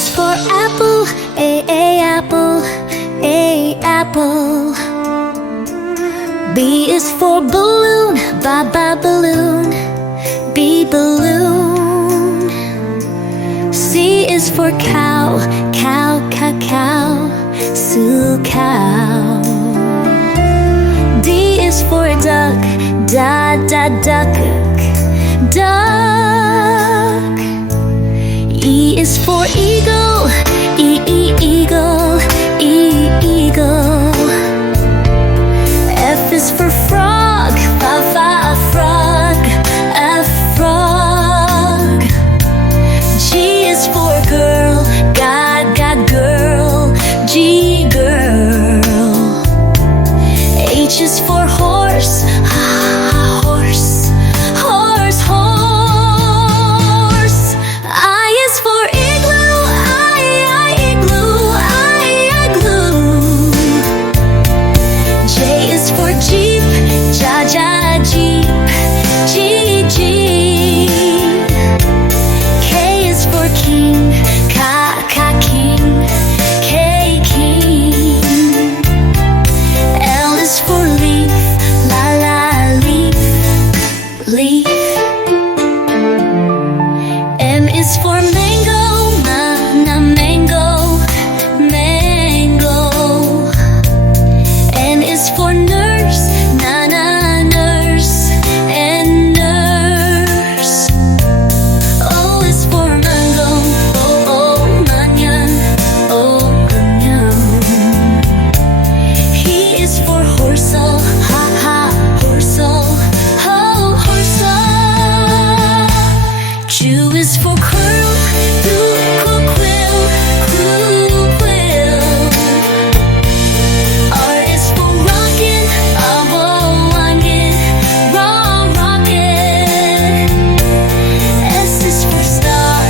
is for apple, A apple, A apple. B is for balloon, balloon, B balloon. C is for cow, cow, Sue cow. D is for duck, duck, duck. E is for eagle, eagle, eagle. F is for frog, frog, frog. G is for girl, girl, G girl. H is for horse, horse, horse. I is for igloo, igloo. J is for jeep, jeep, jeep. K is for king, king, K king. L is for leaf, leaf, leaf. M is for mango, mango, mango. N is for nurse, nurse, and nurse. O is for mango, manion, manion. He is for horsel, horsel, horsel. Q is for quill, quill. R is for rocket, rocket. S is for star,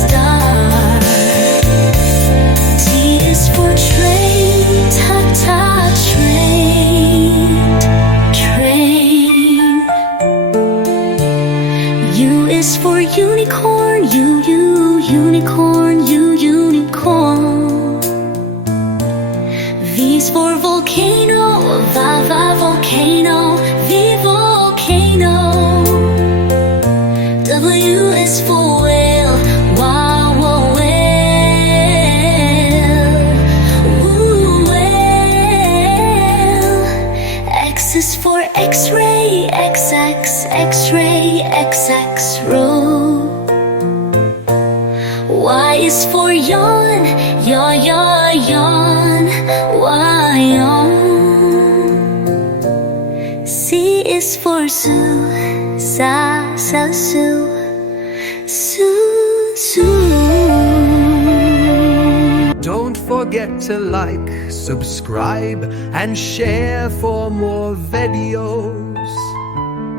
star. T is for train, train. U is for unicorn, unicorn, unicorn. V is for volcano, volcano, V volcano. W is for whale, whale, whale. X is for X-ray, X-ray, row. Y is for yawn, yawn, yawn. C is for zoo, zoo. Don't forget to like, subscribe, and share for more videos.